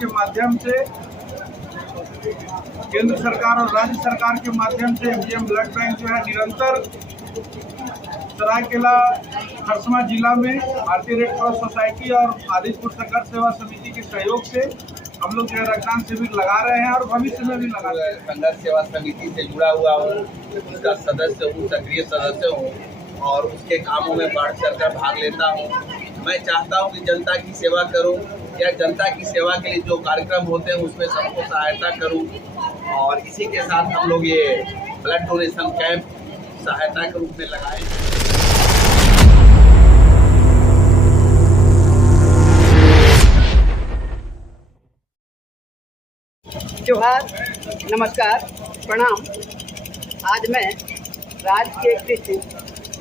के माध्यम से केंद्र सरकार और राज्य सरकार के माध्यम से एमजीएम ब्लड बैंक जो है निरंतर सरायकेला खरसावां जिला में भारतीय रेड क्रॉस सोसाइटी और आदितपुर संघर्ष सेवा समिति के सहयोग से हम लोग जो है रक्तदान शिविर लगा रहे हैं और भविष्य में भी लगा रहे हैं। संघर्ष सेवा समिति से जुड़ा हुआ हूँ, उसका सदस्य हूँ, सक्रिय सदस्य हूँ और उसके कामों में बढ़ चढ़कर भाग लेता हूँ। मैं चाहता हूँ कि जनता की सेवा करूँ या जनता की सेवा के लिए जो कार्यक्रम होते हैं उसमें सबको सहायता करूँ और इसी के साथ हम लोग ये ब्लड डोनेशन कैंप सहायता के रूप में लगाए। जोहार, नमस्कार, प्रणाम। आज मैं राजकीय कृषि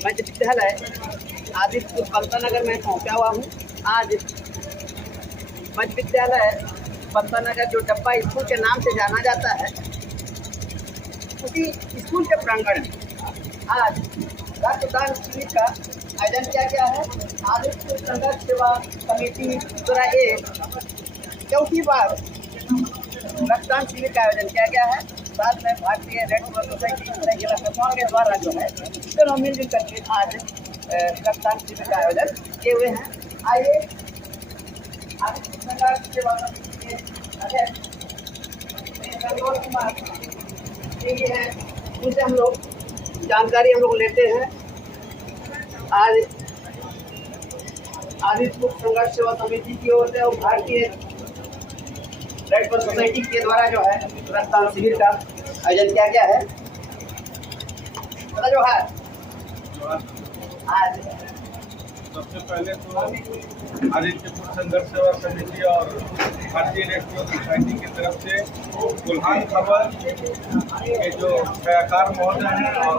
मध्य विद्यालय आदितपुर पलता नगर में पहुंचा हुआ हूं। आज मध्य विद्यालय पलता नगर जो डब्बा स्कूल के नाम से जाना जाता है, उसी स्कूल के प्रांगण में आज रक्तदान शिविर का आयोजन किया गया है। आदितपुर संघर्ष सेवा समिति द्वारा ये चौथी बार रक्तदान शिविर का आयोजन किया गया है। साथ में भारतीय Red Cross Society Saraikela Kharsawan के द्वारा जो है दोनों मिलजुल करके आज रक्तदान शिविर का आयोजन किए हुए हैं। आइए आदित्य संघर्ष सेवा समिति के अध्यक्ष संतोष कुमार जी हैं, उनसे हम लोग जानकारी लेते हैं। आज आदितपुर संघर्ष सेवा समिति की ओर से और भारतीय रेड क्रॉस सोसाइटी के द्वारा जो है रक्तदान शिविर का आयोजन किया गया है। जो है आज सबसे पहले तो आदित्यपुर संघर्ष सेवा समिति और भारतीय रेड क्रॉस सोसाइटी की तरफ से कोल्हान खबर के जो छायाकार महोदय हैं और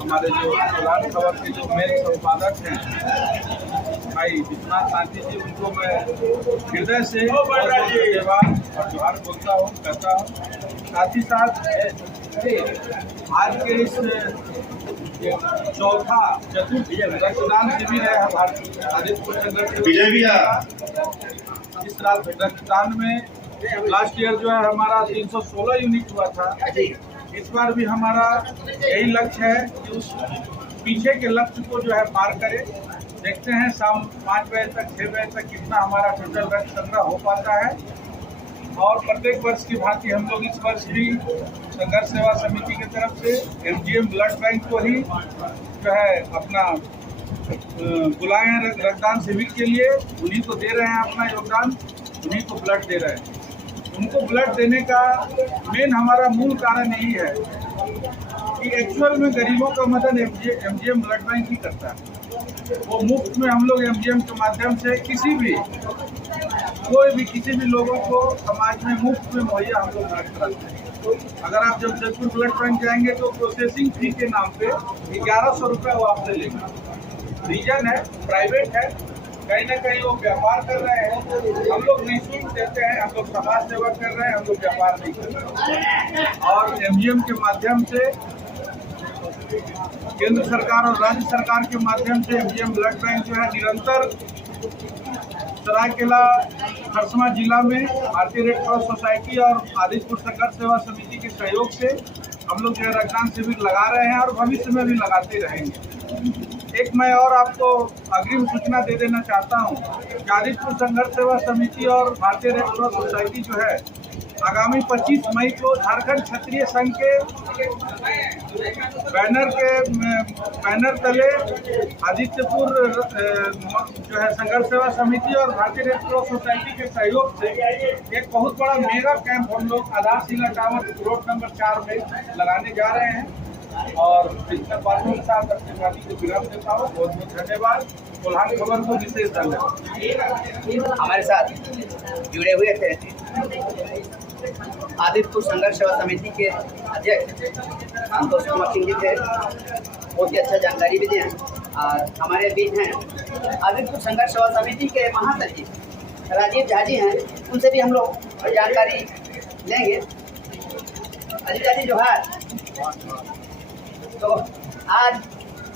हमारे जो कोल्हान खबर के जो मेन संपादक हैं भाई विश्वनाथ शांति जी, उनको मैं हृदय से धन्यवाद और जोहार बोलता हूँ, कहता हूँ। साथ ही साथ आज के इस चौथा चतुर्थ रक्तदान शिविर है भारतीय आदितपुर संघर्ष इस रक्तदान में लास्ट ईयर जो है हमारा 316 यूनिट हुआ था। इस बार भी हमारा यही लक्ष्य है कि उस पीछे के लक्ष्य को जो है पार करें। देखते हैं शाम 5 बजे तक 6 बजे तक कितना हमारा टोटल रक्त संग्रह हो पाता है। और प्रत्येक वर्ष की भांति हम लोग इस वर्ष भी संघर्ष सेवा समिति की तरफ से एमजीएम ब्लड बैंक को ही जो है अपना बुलाए हैं रक्तदान शिविर के लिए। उन्हीं को दे रहे हैं अपना योगदान, उन्हीं को ब्लड दे रहे हैं। उनको ब्लड देने का मेन हमारा मूल कारण यही है कि एक्चुअल में गरीबों का मदद एमजीएम ब्लड बैंक ही करता है। वो मुफ्त में हम लोग एमजीएम के माध्यम से किसी भी लोगों को समाज में मुफ्त में मुहैया हम लोग ब्लड कराते हैं। अगर आप जब जयपुर ब्लड बैंक जाएंगे तो प्रोसेसिंग फी के नाम पे 1100 रुपये वो आपसे लेगा। रीजन है, प्राइवेट है, कहीं ना कहीं वो व्यापार कर रहे हैं। हम लोग निःशुल्क देते हैं, हम लोग समाज सेवा कर रहे हैं, हम लोग व्यापार नहीं कर रहे हैं। और एमजीएम के माध्यम से केंद्र सरकार और राज्य सरकार के माध्यम से एमजीएम ब्लड बैंक जो है निरंतर सरायकेला खरसावां जिला में भारतीय रेड क्रॉस सोसाइटी और आदितपुर संघर्ष सेवा समिति के सहयोग से हम लोग जो है रक्तदान शिविर लगा रहे हैं और भविष्य में भी लगाते रहेंगे। एक मैं और आपको अग्रिम सूचना दे देना चाहता हूं कि आदितपुर संघर्ष सेवा समिति और भारतीय रेड क्रॉस सोसाइटी जो है आगामी 25 मई को झारखंड क्षत्रिय संघ के बैनर तले आदित्यपुर जो है संघर्ष सेवा समिति और भारतीय रेड क्रॉस सोसाइटी के सहयोग से एक बहुत बड़ा मेगा कैंप हम लोग आधारशिला टावर रोड नंबर 4 में लगाने जा रहे हैं। और इसमें बातों के साथ अपनी बात को विराम देता हूँ। बहुत बहुत धन्यवाद। कोल्हान खबर को विशेष धन्यवाद। हमारे साथ जुड़े हुए थे आदितपुर संघर्ष सेवा समिति के अध्यक्ष संतोष कुमार सिंह जी थे, बहुत ही अच्छा जानकारी भी दी। और हमारे बीच हैं आदितपुर संघर्ष सेवा समिति के महासचिव राजीव झा जी हैं, उनसे भी हम लोग जानकारी लेंगे। अजीत जी जोहार। तो आज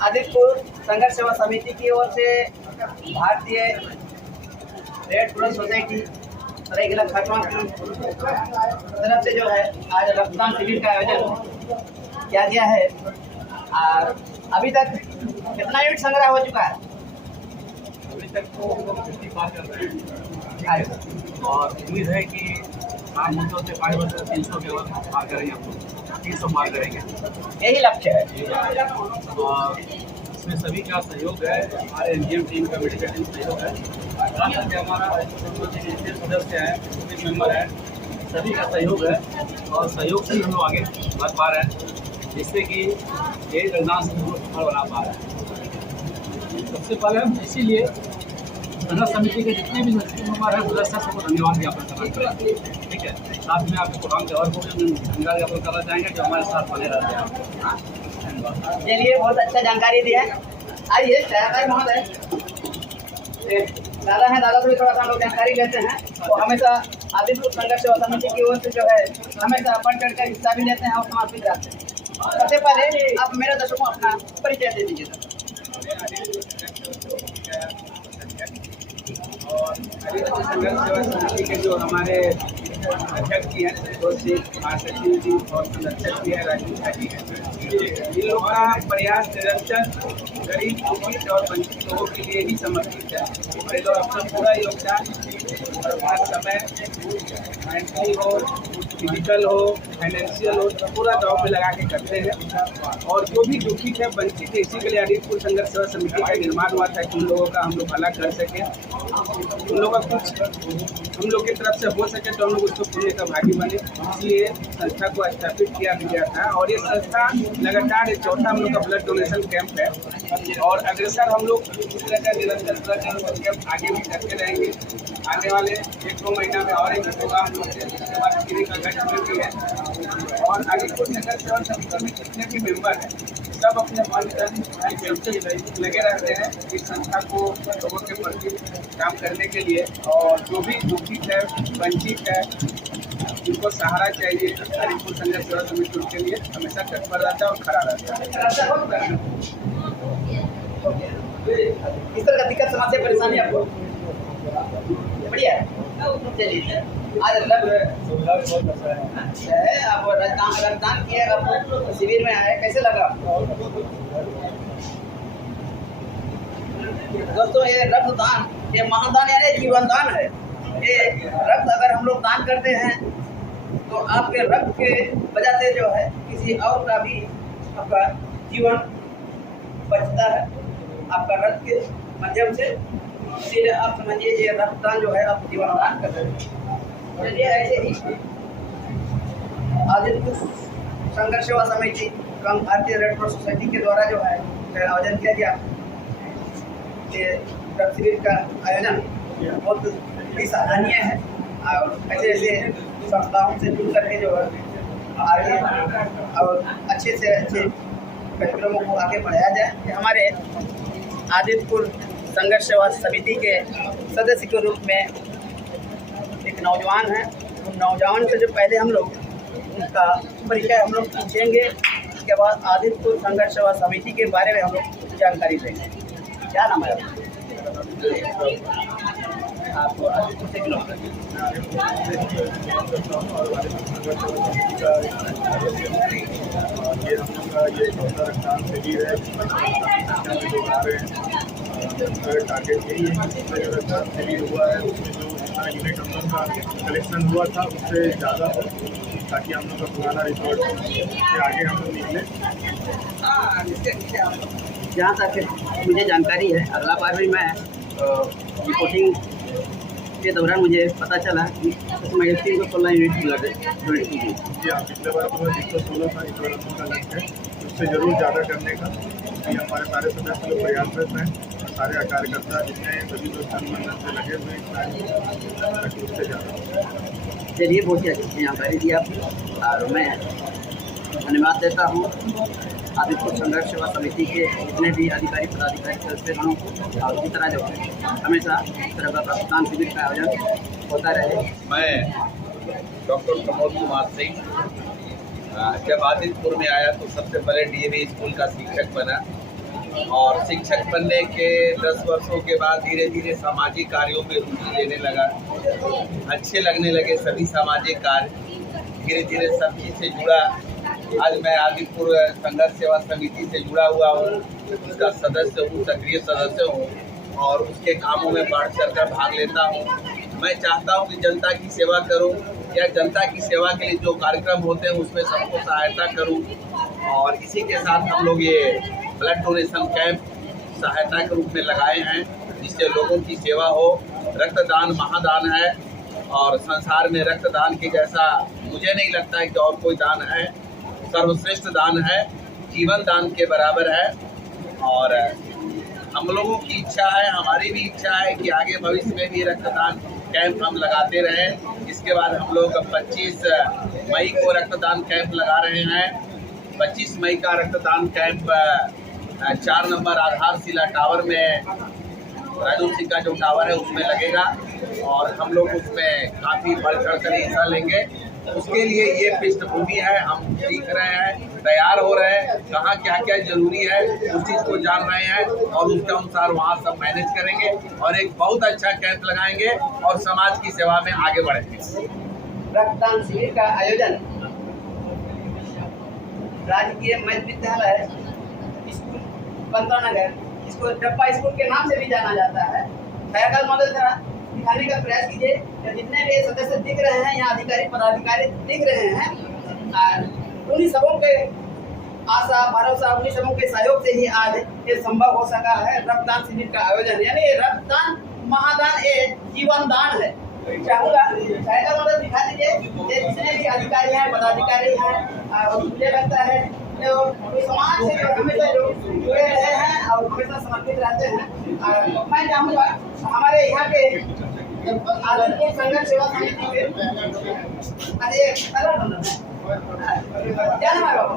आदितपुर संघर्ष सेवा समिति की ओर से भारतीय रेड क्रॉस सोसाइटी सरायकेला खाटवा तरफ से जो है आज रक्तदान शिविर का आयोजन किया गया है। और अभी तक कितना यूनिट संग्रह हो चुका है? अभी तक तो हम लोग 50 पार कर रहे हैं और उम्मीद है कि आम मुद्दों से 5 वर्ष 300 के बाद पार करेंगे, हम लोग 300 पार करेंगे, यही लक्ष्य है। और इसमें सभी का सहयोग है, हमारे एनजीएम टीम का, मेडिकल टीम सहयोग है, खास करके हमारा जितने सदस्य हैं, जितने मेंबर हैं, सभी का सहयोग है और सहयोग से हम लोग आगे बढ़ पा रहे हैं, जिससे कि ये रक्तदान शिविर सफल बना पा रहे हैं। सबसे पहले हम इसीलिए संघर्ष समिति के जितने भी मेंबर हैं सदस्य सबको धन्यवाद ज्ञापन करना चाहेंगे। ठीक है, साथ में आपके प्रोग्राम के और को भी धन्यवाद ज्ञापन करना चाहेंगे जो हमारे साथ बने रहते हैं। चलिए, बहुत अच्छा जानकारी दी है। आइए सहायक महोदय दादा हैं, दादा से भी थोड़ा सा हम लोग जानकारी लेते हैं। तो हमेशा आदित्य संघर्ष सेवा समिति की ओर से जो है हमेशा बढ़ चढ़ कर हिस्सा भी लेते हैं और समर्पित रहते हैं। सबसे पहले आप मेरे दर्शकों को अपना परिचय दे दीजिए। और संघर्ष सेवा समिति के जो हमारे अध्यक्ष जी हैं संतोष जी, महासचिव जी और संरक्षक जी है राजीव झा जी हैं। इन लोगों का प्रयास निरंतर गरीब, दुखित और वंचित लोगों के लिए ही समर्पित है और ये लोग अपना पूरा योगदान समय, मेंटली हो, फिजिकल हो, फाइनेंशियल हो, पूरा दाव पे लगा के करते हैं। और जो भी दुखित है, वंचित है, इसी के लिए आदित्यपुर संघर्ष सेवा समिति का निर्माण हुआ था कि उन लोगों का हम लोग अलग कर सकें, उन लोगों का कुछ हम लोग की तरफ से हो सके तो हम लोग उसको पुण्य का भागी बने, इसलिए संस्था को स्थापित किया गया था। और ये संस्था लगातार एक चौथा हम लोग का ब्लड डोनेशन कैंप है और अग्रसर हम लोग इस तरह का निरंतर ब्लड डोनेशन कैंप आगे भी करते रहेंगे। आने वाले 1-2 महीना में और एक प्रोग्राम हम लोग उसके बाद गिरी का गठन भी है। और आदित्यपुर नगर सेवा समिति में जितने भी मेंबर हैं सब अपने मन लगे रहते हैं इस संस्था को लोगों के प्रति काम करने के लिए। और जो भी दुखित है, वंचित है, जिनको सहारा चाहिए, आदित्यपुर संघर्ष सेवा समिति उनके लिए हमेशा तत्पर रहता है और खड़ा रहता है। इस तरह का दिक्कत, समस्या, परेशानी आपको बढ़िया है? चलिए, आज अच्छा है, आप रक्तदान किए, आप शिविर में आए, कैसे लगा? दोस्तों, ये रक्तदान, ये महादान यानी जीवन दान है। ये रक्त अगर हम लोग दान करते हैं तो आपके रक्त के वजह से जो है किसी और का भी आपका जीवन बचता है, आपका रक्त के माध्यम से। इसीलिए आप समझिए ये रक्तदान जो है आप जीवन दान कर रहे हैं। चलिए, ऐसे ही आदित्य संघर्ष सेवा समिति एवं भारतीय रेड क्रॉस सोसाइटी के द्वारा जो है आयोजन किया गया ये रक्त शिविर का आयोजन बहुत ही सराहनीय है। और ऐसे ऐसे संस्थाओं से जुड़ करके जो है आगे और अच्छे से अच्छे कार्यक्रमों को आगे बढ़ाया जाए। हमारे आदित्यपुर संघर्ष सेवा समिति के सदस्य के रूप में एक नौजवान है। उन नौजवान से जो पहले हम लोग उनका परिचय हम लोग पूछेंगे, उसके बाद आदित्यपुर संघर्ष सेवा समिति के बारे में हम लोग जानकारी देंगे। क्या नाम है आपको? आदित्यपुर से किलोमीटर ये हम लोग का ये चौथा रक्तदान शिविर है। टारगेट यही है कि जो रक्तदान शिविर हुआ है उसमें जो हमारा यूनिट हम लोग का कलेक्शन हुआ था उससे ज़्यादा हो, ताकि हम लोग का पुराना रिकॉर्ड से आगे हम लोग निकले। जहाँ तक मुझे जानकारी है, अगला बार भी मैं रिपोर्टिंग के दौरान मुझे पता चला कि उसमें 316 यूनिट ब्लड डोनेट की गई। जी हाँ, पिछले बार तो 116 था, इस बार हम लोग का लक्ष्य है उससे ज़रूर ज़्यादा करने का। कि हमारे सारे सदस्य लोग प्रयासरत हैं, सारे कार्यकर्ता जितने सभी लोग तन मन से लगे हुए हैं उससे ज़्यादा। चलिए, बहुत ही अच्छी जानकारी दी आप और मैं धन्यवाद देता हूँ आदित्यपुर संघर्ष सेवा समिति के जितने भी अधिकारी पदाधिकारी सदस्यगणों को। और इसी तरह जो है हमेशा इस तरह का रक्तदान शिविर का आयोजन होता रहे। मैं डॉक्टर प्रमोद कुमार सिंह जब आदित्यपुर में आया तो सबसे पहले डीएवी स्कूल का शिक्षक बना और शिक्षक बनने के 10 वर्षों के बाद धीरे धीरे सामाजिक कार्यों में रुचि लेने लगा। अच्छे लगने लगे सभी सामाजिक कार्य, धीरे धीरे सब चीज़ से जुड़ा। आज मैं आदिपुर संघर्ष सेवा समिति से जुड़ा हुआ हूँ, उसका सदस्य हूँ, सक्रिय सदस्य हूँ और उसके कामों में बढ़ चढ़कर भाग लेता हूँ। मैं चाहता हूँ कि जनता की सेवा करूँ या जनता की सेवा के लिए जो कार्यक्रम होते हैं उसमें सबको सहायता करूँ। और इसी के साथ हम लोग ये ब्लड डोनेशन कैंप सहायता के रूप में लगाए हैं, जिससे लोगों की सेवा हो। रक्तदान महादान है और संसार में रक्तदान के जैसा मुझे नहीं लगता है कि और कोई दान है। सर्वश्रेष्ठ दान है, जीवन दान के बराबर है। और हम लोगों की इच्छा है, हमारी भी इच्छा है कि आगे भविष्य में भी रक्तदान कैंप हम लगाते रहें। इसके बाद हम लोग 25 मई को रक्तदान कैंप लगा रहे हैं। 25 मई का रक्तदान कैंप 4 नंबर आधारशिला टावर में, राजू सिंह का जो टावर है उसमें लगेगा और हम लोग उसमें काफ़ी बढ़ चढ़ कर हिस्सा लेंगे। उसके लिए ये पृष्ठभूमि है, हम सीख रहे हैं, तैयार हो रहे हैं, कहाँ क्या क्या जरूरी है उस चीज़ को जान रहे हैं और उसके अनुसार वहाँ सब मैनेज करेंगे और एक बहुत अच्छा कैंप लगाएंगे और समाज की सेवा में आगे बढ़ेंगे। रक्तदान शिविर का आयोजन राजकीय मध्य विद्यालय स्कूल पंतनगर, इसको डब्बा स्कूल के नाम से भी जाना जाता है। खैरगढ़ मॉडल जरा दिखाने का प्रयास कीजिए। जितने भी सदस्य दिख रहे हैं, यहाँ अधिकारी पदाधिकारी दिख रहे हैं, उन्हीं सबों के आशा भरोसा, उन्हीं सबों के सहयोग से ही आज ये संभव हो सका है रक्तदान शिविर का आयोजन। यानी रक्तदान महादान एक जीवन दान है। चाहूँगा खैरगढ़ मॉडल दिखा दीजिए। जितने भी अधिकारी हैं, पदाधिकारी हैं, मुझे लगता है समाज से हमेशा जुड़े रहे हैं और हमेशा समर्पित रहते हैं। मैं चाहूँगा हमारे यहाँ के आदिपुर संघर्ष सेवा समिति के क्या नाम है बाबू,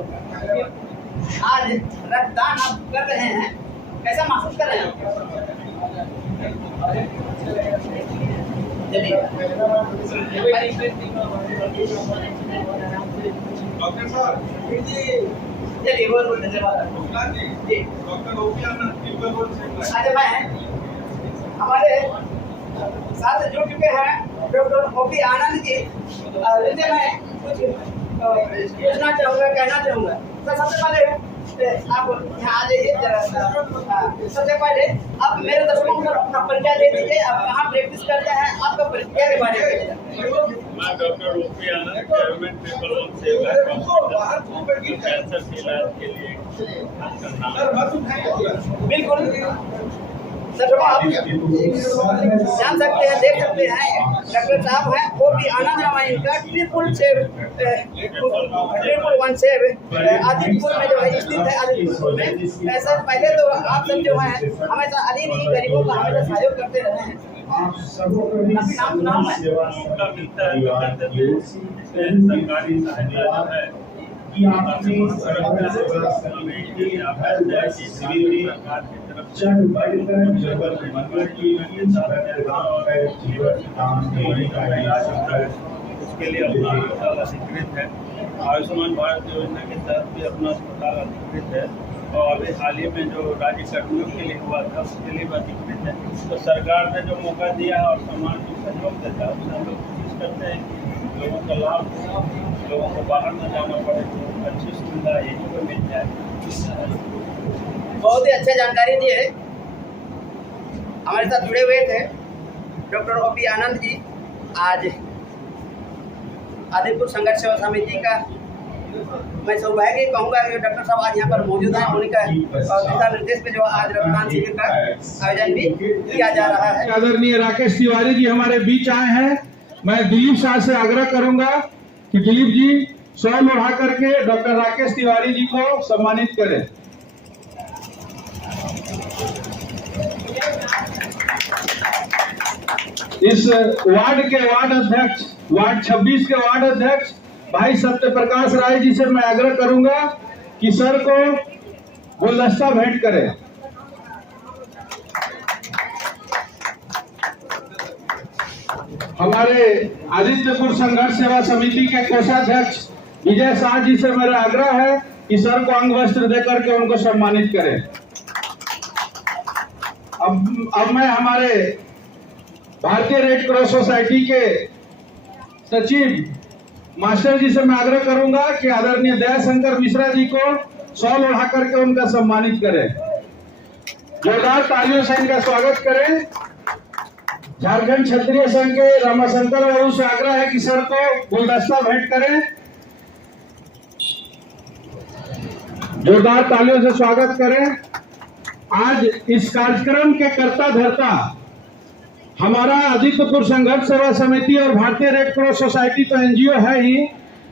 आज रक्तदान आप कर रहे हैं, कैसा महसूस कर रहे हैं? चलिए डॉक्टर साहब चलिए बोल धन्यवाद जी। डॉक्टर ओपी आनंद आज मैं हमारे साथ जुड़ चुके हैं डॉक्टर ओपी आनंद जी, जिनसे मैं कुछ पूछना चाहूँगा, कहना चाहूँगा। सर सबसे पहले आप यहाँ आ जाइए जरा। सबसे पहले आप मेरे दर्शकों को अपना परिचय दे दीजिए, आप कहाँ प्रैक्टिस करते हैं, आपका परिचय के बारे में। मैं डॉक्टर ओपी आनंद, गवर्नमेंट पेपर वन से कैंसर के इलाज के लिए बिल्कुल दर्शकों आप जान सकते हैं, देख सकते हैं, डॉक्टर साहब हैं ओपी आनंद नाम है इनका। 777 आदिपुर में जो है स्थित है, आदिपुर में। ऐसा पहले तो आप सब जो है हमेशा अली भी गरीबों का हमेशा सहयोग करते रहे हैं। नाम है सरकारी सहायता है उसके लिए अपना अस्पताल अधिकृत है। आयुष्मान भारत योजना के तहत भी अपना अस्पताल अधिकृत है और अभी हाल ही में जो राज्य कर्मियों के लिए हुआ था उसके लिए भी अधिकृत है। तो सरकार ने जो मौका दिया है और समाज को सहयोग देता है, उसमें हम लोग कोशिश करते हैं लोगों का लाभ, लोगों को बाहर न जाना पड़े, तो अच्छी सुविधा यहीं पर मिल जाए। बहुत ही अच्छा जानकारी दी है। हमारे साथ जुड़े हुए थे डॉक्टर ओपी आनंद जी। आज आदिपुर संघर्ष सेवा समिति का मैं सौभाग्य कहूँगा कि डॉक्टर साहब आज यहाँ पर मौजूद हैं। उनका दिशा निर्देश पे जो आज रक्तदान शिविर का आयोजन भी किया जा रहा है। आदरणीय राकेश तिवारी जी हमारे बीच आए हैं। मैं दिलीप शाह से आग्रह करूंगा कि दिलीप जी स्वयं उठा करके डॉक्टर राकेश तिवारी जी को सम्मानित करें। इस वार्ड के वार्ड अध्यक्ष, वार्ड 26 के वार्ड अध्यक्ष भाई सत्य प्रकाश राय जी से मैं आग्रह करूंगा कि सर को गुलदस्ता भेंट करें। हमारे आदित्यपुर संघर्ष सेवा समिति के कोषाध्यक्ष विजय शाह जी से मेरा आग्रह है कि सर को अंग वस्त्र देकर के उनको सम्मानित करें। अब मैं हमारे भारतीय रेड क्रॉस सोसाइटी के सचिव मास्टर जी से मैं आग्रह करूंगा कि आदरणीय दयाशंकर मिश्रा जी को शॉल ओढ़ा करके उनका सम्मानित करें। जोरदार तालियों से इनका स्वागत करें। झारखंड क्षत्रिय संघ के रामाशंकर बाबू से आग्रह है कि सर को गुलदस्ता भेंट करें। जोरदार तालियों से स्वागत करें। आज इस कार्यक्रम के कर्ता धर्ता हमारा आदित्यपुर संघर्ष सेवा समिति और भारतीय रेड क्रॉस सोसाइटी तो एनजीओ है ही,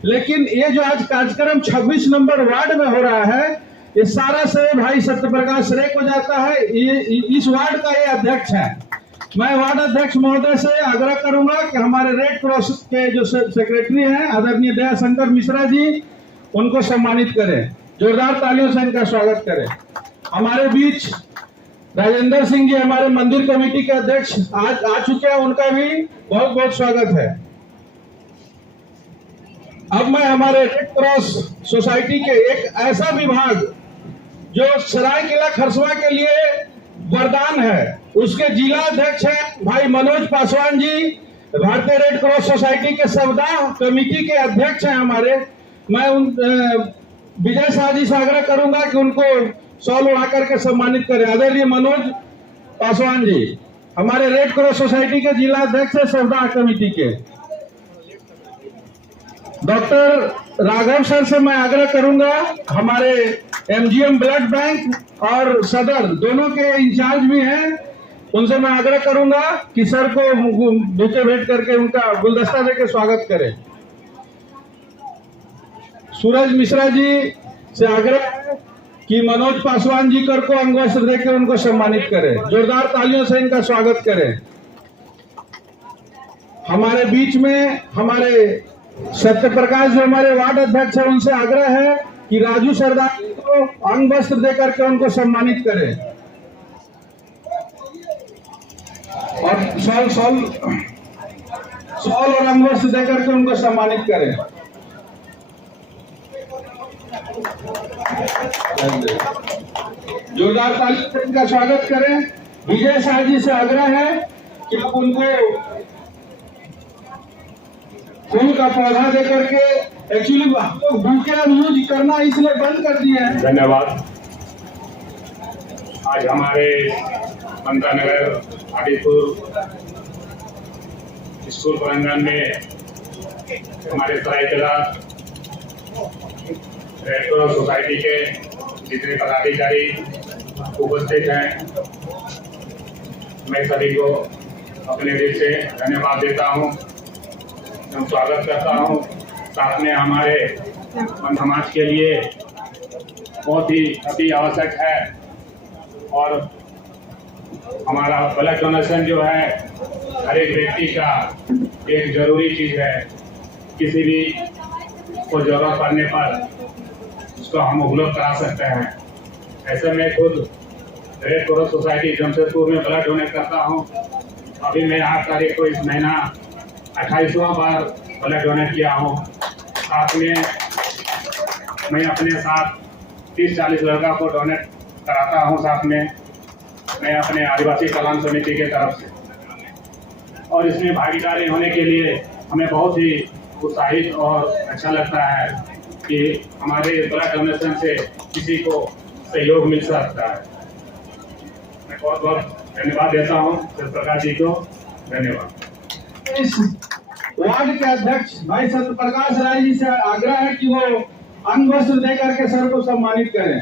लेकिन ये जो आज कार्यक्रम 26 नंबर वार्ड में हो रहा है, ये सारा श्रेय भाई सत्यप्रकाश रे को जाता है। ये इस वार्ड का ये अध्यक्ष है। मैं वार्ड अध्यक्ष महोदय से आग्रह करूंगा कि हमारे रेड क्रॉस के जो सेक्रेटरी हैं आदरणीय दयाशंकर मिश्रा जी, उनको सम्मानित करें। जोरदार तालियों से इनका स्वागत करें। हमारे बीच राजेंद्र सिंह जी हमारे मंदिर कमेटी के अध्यक्ष आज आ चुके हैं, उनका भी बहुत बहुत स्वागत है। अब मैं हमारे रेड क्रॉस सोसाइटी के एक ऐसा विभाग जो सरायकेला खरसवा के लिए वरदान है, उसके जिला अध्यक्ष हैं भाई मनोज पासवान जी, भारतीय रेड क्रॉस सोसाइटी के सवदा कमेटी के अध्यक्ष हैं हमारे। मैं उन विजय शाह जी से आग्रह करूंगा कि उनको शॉल उड़ा करके सम्मानित करें। आदरणीय मनोज पासवान जी हमारे रेड क्रॉस सोसाइटी के जिला अध्यक्ष है सवदा कमेटी के। डॉक्टर राघव सर से मैं आग्रह करूंगा, हमारे एमजीएम ब्लड बैंक और सदर दोनों के इंचार्ज भी हैं, उनसे मैं आग्रह करूंगा कि सर को बुके भेंट करके उनका गुलदस्ता देकर स्वागत करें। सूरज मिश्रा जी से आग्रह है कि मनोज पासवान जी कर को अंगवस्त्र देकर उनको सम्मानित करें। जोरदार तालियों से इनका स्वागत करें। हमारे बीच में हमारे सत्यप्रकाश जो हमारे वार्ड अध्यक्ष है, उनसे आग्रह है कि राजू सरदार को अंगवस्त्र देकर के उनको सम्मानित करें और शॉल और अंगवस्त्र देकर के उनको सम्मानित करें। जोरदार तालियों से इनका स्वागत करें। विजय शाह जी से आग्रह है कि आप उनको फूल का पौधा देकर के, एक्चुअली बुके यूज करना इसलिए बंद कर दिए हैं। धन्यवाद। आज हमारे ममता नगर आदिपुर स्कूल प्रांगण में हमारे सरायकेला रेड क्रॉस सोसाइटी के जितने पदाधिकारी उपस्थित हैं, मैं सभी को अपने दिल से धन्यवाद देता हूं, स्वागत करता हूं। साथ में हमारे समाज के लिए बहुत ही अति आवश्यक है और हमारा ब्लड डोनेशन जो है हर एक व्यक्ति का एक जरूरी चीज है। किसी भी को जरूरत पड़ने पर उसको हम उपलब्ध करा सकते हैं। ऐसे में खुद रेड क्रॉस सोसाइटी जमशेदपुर में ब्लड डोनेट करता हूं। अभी मैं 8 तारीख को इस महीना 28वां बार ब्लड डोनेट किया हूं। साथ में मैं अपने साथ 30-40 लड़का को डोनेट कराता हूं। साथ में मैं अपने आदिवासी कल्याण समिति के तरफ से, और इसमें भागीदारी होने के लिए हमें बहुत ही उत्साहित और अच्छा लगता है कि हमारे ब्लड डोनेशन से किसी को सहयोग मिल सकता है। मैं बहुत बहुत धन्यवाद देता हूँ सत्यप्रकाश जी को। धन्यवाद। इस वार्ड के अध्यक्ष भाई सत्यप्रकाश राय जी से आग्रह है कि वो अंगवस्त्र देकर के सर को सम्मानित करें।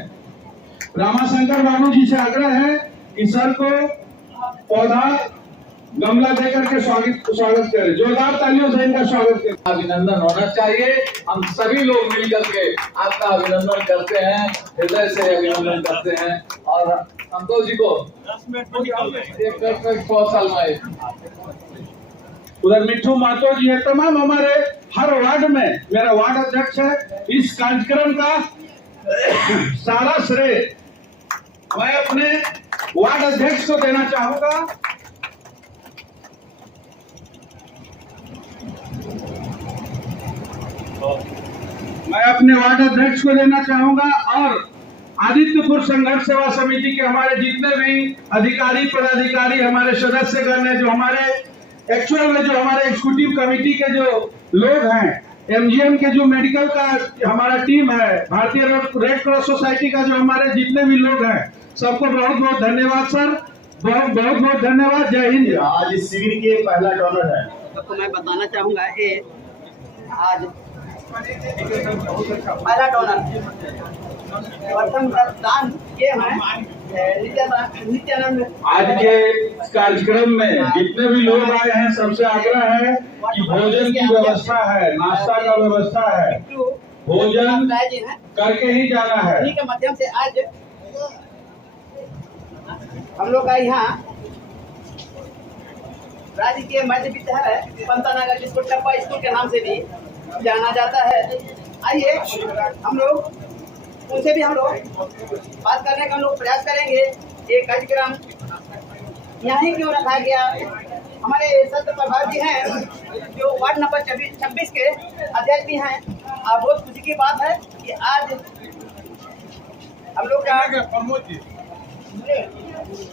रामाशंकर बाबू जी से आग्रह है कि सर को पौधा गमला देकर के स्वागत करें। जोरदार तालियों से इनका स्वागत करें। अभिनंदन होना चाहिए। हम सभी लोग मिलकर के आपका अभिनंदन करते हैं, हृदय से अभिनंदन करते हैं। और संतोष जी को 100 साल में उधर मिट्ठू मातो जी है। तमाम हमारे हर वार्ड में, मेरा वार्ड अध्यक्ष है, इस कार्यक्रम का सारा श्रेय मैं अपने वार्ड अध्यक्ष को देना चाहूंगा। मैं अपने वार्ड अध्यक्ष को देना चाहूंगा और आदित्यपुर संघर्ष सेवा समिति के हमारे जितने भी अधिकारी पदाधिकारी हमारे सदस्यगण हैं, जो हमारे एक्चुअल में जो हमारे एग्जीक्यूटिव कमेटी के जो लोग हैं, एमजीएम के जो मेडिकल का हमारा टीम है, भारतीय रेड क्रॉस सोसाइटी का जो हमारे जितने भी लोग हैं, सबको बहुत बहुत धन्यवाद सर, बहुत बहुत धन्यवाद। जय हिंद। आज इस शिविर के पहला डोनर है। आपको मैं बताना चाहूँगा ये आज पहला डोनर प्रथम रक्तदान किए हैं नित्यानंद। आज के कार्यक्रम में जितने भी लोग आए हैं, सबसे आग्रह है कि भोजन की व्यवस्था है, नाश्ता का व्यवस्था है, भोजन करके ही जाना है। उन्हीं के माध्यम से आज हम लोग का यहाँ राजकीय मध्य विद्यालय पंतनगर, जिसको टप्पा स्कूल के नाम से भी जाना जाता है, आइए हम लोग उनसे भी हम लोग बात करने का हम लोग प्रयास करेंगे। ये कार्यक्रम यहाँ ही क्यों रखा गया? हमारे सत्य प्रभाव जी हैं जो वार्ड नंबर 26 के अध्यक्ष भी हैं। बहुत खुशी की बात है कि आज हम लोग का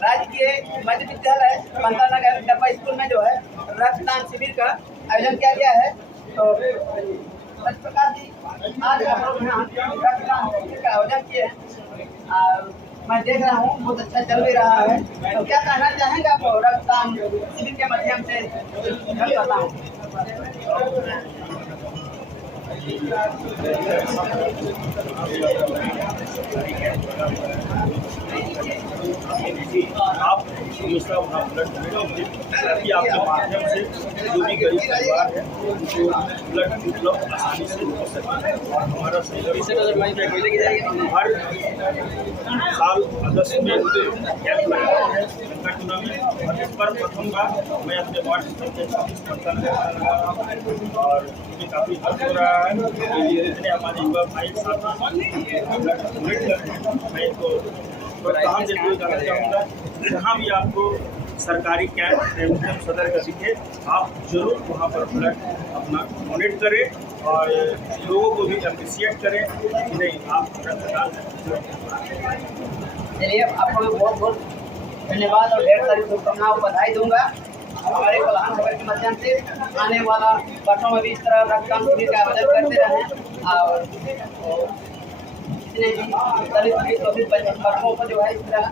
राजकीय मध्य विद्यालय पंतनगर टप्पा स्कूल में जो है रक्तदान शिविर का आयोजन किया गया है। तो प्रकाश जी, आज हम लोग यहाँ रक्तदान शिविर का आयोजन किए हैं। मैं देख रहा हूँ बहुत अच्छा चल भी रहा है। तो क्या कहना चाहेंगे आप रक्तदान शिविर के माध्यम से? करता हूँ आप हमेशा अपना ब्लड ताकि आपके माध्यम से जो भी गरीब परिवार है उनको ब्लड उपलब्ध आसानी से हो सके। और हमारा हर साल अगस्त में कैंप लगाया है संगठन में, और इस पर प्रथम बार मैं अपने वार्ड स्तर लगा रहा हूँ और इसमें काफ़ी हर्ष हो रहा है। जितने हमारे युवा भाई साथ ब्लड डोनेट कर रहे हैं, मैं इनको प्रोत्साहन देते हुए कहना चाहूँगा, जहाँ भी आपको सरकारी कैंप सदर का दिखे, आप जरूर वहाँ पर ब्लड अपना डोनेट करें और लोगों को भी अप्रिशिएट करें कि नहीं आप रक्तदान। चलिए, आपको मैं बहुत बहुत धन्यवाद और ढेर सारी शुभकामनाओं बधाई दूंगा। हमारे प्रधान खबर के माध्यम से आने वाला वर्षों में भी इस तरह रक्तदान शिविर का आयोजन करते रहें और जितने भी दलित वर्गों को जो है इस तरह